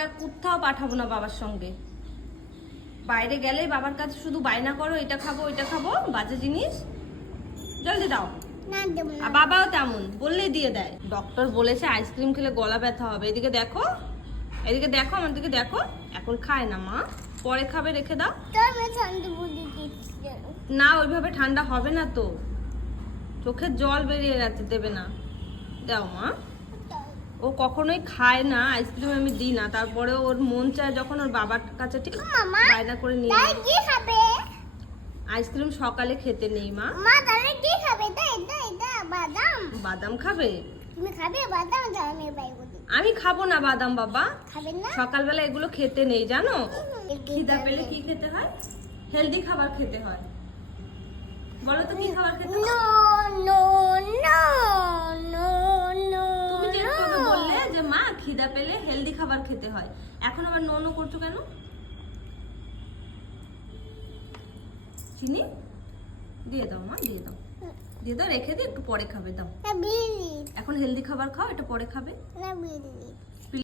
আমাকে আর কোথাও পাঠাবো না বাবার সঙ্গে। বাইরে গেলেই বাবার কাছে শুধু বায়না করো, এটা খাবো ওইটা খাবো, বাজে জিনিস। জলদি দাও। না দেবো না। আর বাবাও তেমন, বললেই দিয়ে দেয়। ডক্টর বলেছে আইসক্রিম খেলে গলা ব্যথা হবে। এদিকে দেখো, এদিকে দেখো, আমার দিকে দেখো। এখন খায় না মা, পরে খাবে, রেখে দাও। তবে ঠান্ডা বলে দিচ্ছি যেন। না, ওইভাবে ঠান্ডা হবে না তো, চোখের জল বেরিয়ে গেছে, দেবে না। দাও মা। ও কখনোই খায় না আইসক্রিম, আমি দিই না। তারপরে ওর মন চায় যখন ওর বাবার কাছে, ঠিক মামা বায়না করে নিয়ে তাই কি খাবে? আইসক্রিম সকালে খেতে নেই মা। মা তাহলে কি খাবে? এটা বাদাম। বাদাম খাবে? তুমি খাবে বাদাম? দাও আমি বাই বলি। আমি খাবো না বাদাম বাবা, খাবেন না? সকালবেলা এগুলো খেতে নেই জানো। খিদা পেলে কি খেতে হয়? হেলদি খাবার খেতে হয়। বলো তো কি খাবার খেতে হয়? No no no no no. তুমি যে একটু আগে বললে যে মা খিদা পেলে হেলদি খাবার খেতে হয়, এখন আবার নো নো করছো কেন? চিনি দিয়ে দাও মা, দিয়ে দাও, দিয়ে দাও, রেখে দিয়ে একটু পরে খাবে। দাও, না বিড়ি। এখন হেলদি খাবার খাও, এটা পরে খাবে। না বিড়ি।